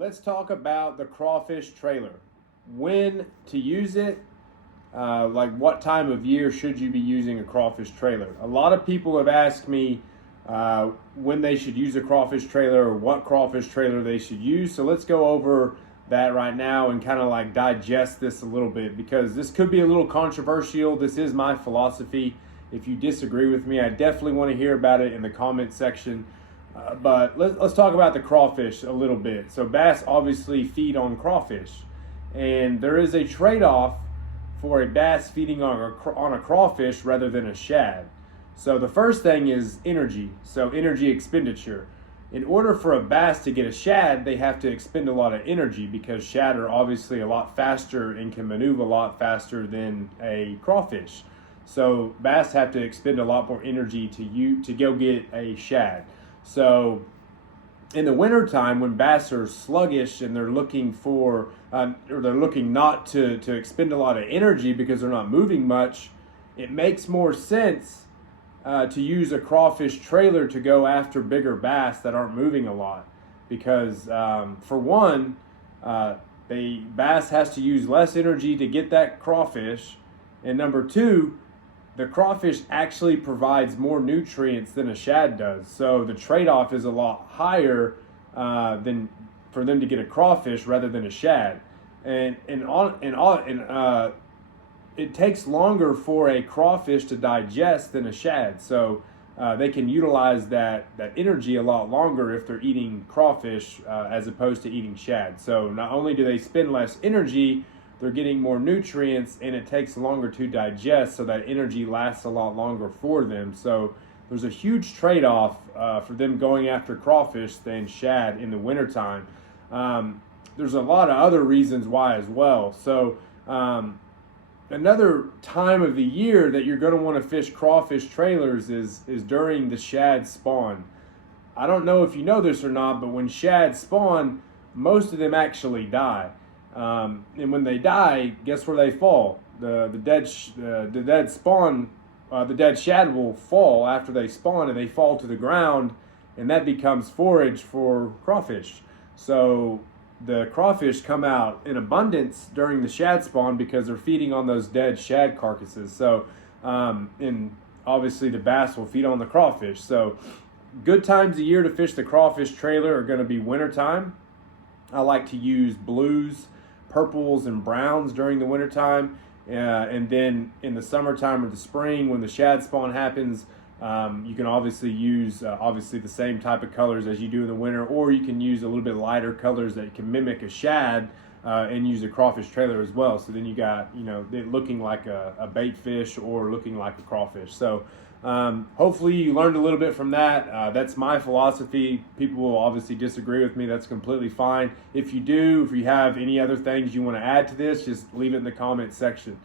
let's talk about the crawfish trailer. When to use it, like what time of year should you be using a crawfish trailer? A lot of people have asked me when they should use a crawfish trailer or what crawfish trailer they should use. So let's go over that right now and kind of like digest this a little bit, because this could be a little controversial. This is my philosophy. If you disagree with me, I definitely want to hear about it in the comment section. But let's talk about the crawfish a little bit. So bass obviously feed on crawfish, and there is a trade-off for a bass feeding on a crawfish rather than a shad. So the first thing is energy, so energy expenditure. In order for a bass to get a shad, they have to expend a lot of energy, because shad are obviously a lot faster and can maneuver a lot faster than a crawfish. So bass have to expend a lot more energy to go get a shad. So in the wintertime, when bass are sluggish and they're looking for, or they're looking not to expend a lot of energy because they're not moving much, it makes more sense to use a crawfish trailer to go after bigger bass that aren't moving a lot. Because for one, the bass has to use less energy to get that crawfish, and number two, the crawfish actually provides more nutrients than a shad does. So the trade-off is a lot higher than for them to get a crawfish rather than a shad. And it takes longer for a crawfish to digest than a shad. So they can utilize that energy a lot longer if they're eating crawfish as opposed to eating shad. So not only do they spend less energy, they're getting more nutrients, and it takes longer to digest, so that energy lasts a lot longer for them. So there's a huge trade-off for them going after crawfish than shad in the wintertime. There's a lot of other reasons why as well. So another time of the year that you're going to want to fish crawfish trailers is during the shad spawn. I don't know if you know this or not, but when shad spawn, most of them actually die. And when they die, guess where they fall? The dead shad will fall after they spawn, and they fall to the ground, and that becomes forage for crawfish. So the crawfish come out in abundance during the shad spawn because they're feeding on those dead shad carcasses. So and obviously the bass will feed on the crawfish. So good times of year to fish the crawfish trailer are going to be wintertime. I like to use blues, purples, and browns during the wintertime. And then in the summertime or the spring, when the shad spawn happens, you can obviously use obviously the same type of colors as you do in the winter, or you can use a little bit lighter colors that can mimic a shad and use a crawfish trailer as well. So then you got, it looking like a bait fish or looking like a crawfish. So hopefully you learned a little bit from that. That's my philosophy. People will obviously disagree with me. That's completely fine. If you do, if you have any other things you want to add to this, just leave it in the comment section.